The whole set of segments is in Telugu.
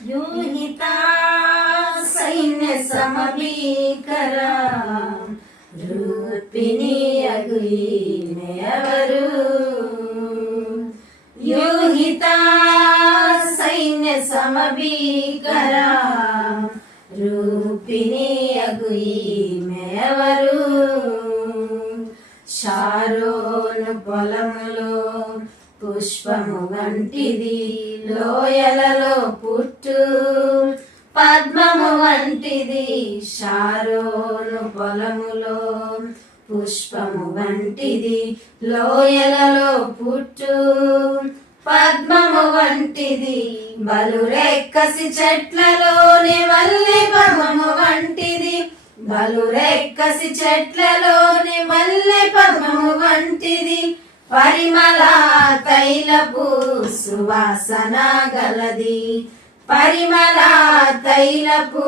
यूहिता सैन्य समभीकर रूपिणी अगुईमेवरू यूहिता सैन्य समभीकर रूपिणी अगुईमेवरू షారోను పొలములో పుష్పము వంటిది లోయలలో పుట్టు పద్మము వంటిది షారోను పొలములో పుష్పము వంటిది లోయలలో పుట్టు పద్మము వంటిది బలురెక్కసి చెట్లలోని వల్లి పద్మము వంటిది బలురెక్కసి చెట్లలోని మల్లె పద్మము వంటిది పరిమళ తైలపు సువాసన గలది పరిమళ తైలపు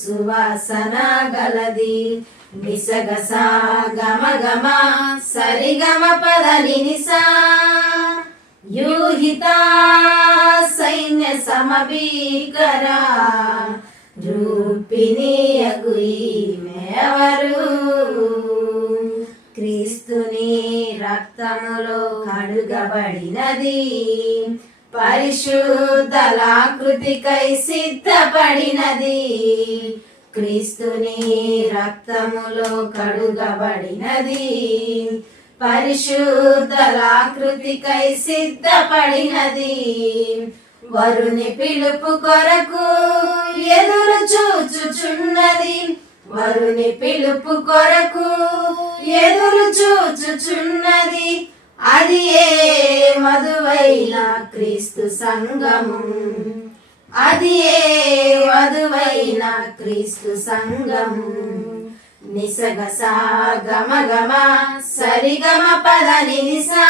సువాసన గలది నిసగస గమ గమ సరిగమ పద నినిసా యూహితా సైన్య సమభీకరా రూపిణి అగుయిమెవరు క్రీస్తుని రక్తములో కడుగబడినది పరిశుద్ధలాకృతికై సిద్ధపడినది క్రీస్తుని రక్తములో కడుగబడినది పరిశుద్ధలాకృతికై సిద్ధపడినది వరుని పిలుపు కొరకు ఎదురు చూచుచున్నది వరుని పిలుపు కొరకు ఎదురు చూచుచున్నది అది ఏ వధువైన క్రీస్తు సంగము అది ఏ వధువైన క్రీస్తు సంగము నిసగస గమ గమ సరిగమ పద నిసా